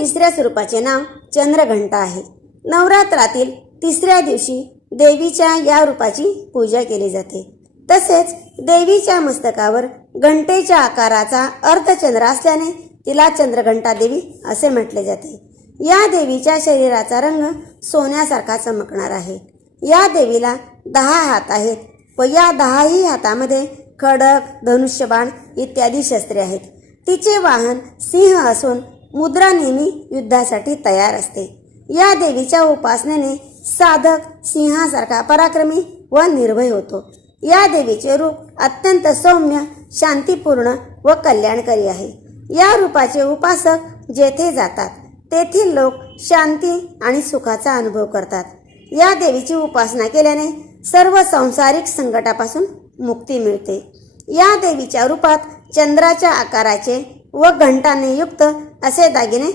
तिसऱ्या स्वरूपाचे नाव चंद्रघंटा आहे. नवरात्रातील तिसऱ्या दिवशी देवीच्या या रूपाची पूजा केली जाते. तसेच देवीच्या मस्तकावर घंटेच्या आकाराचा अर्धचंद्र असल्याने तिला चंद्रघंटा देवी असे म्हटले जाते. या देवीच्या शरीराचा रंग सोन्यासारखा चमकणार आहे. या देवीला 10 हात आहेत व या 10ही हातामध्ये खडक, धनुष्यबाण इत्यादी शस्त्रे आहेत. तिचे वाहन सिंह असून मुद्रा नेहमी युद्धासाठी तयार असते. या देवीच्या उपासनेने साधक सिंहासारखा पराक्रमी व निर्भय होतो. या देवीचे रूप अत्यंत सौम्य, शांतीपूर्ण व कल्याणकारी आहे. या रूपाचे उपासक जेथे जातात तेथील लोक शांती आणि सुखाचा अनुभव करतात. या देवीची उपासना केल्याने सर्व सांसारिक संकटापासून मुक्ती मिळते. या देवीच्या रूपात चंद्राच्या आकाराचे व घंटाने युक्त असे दागिने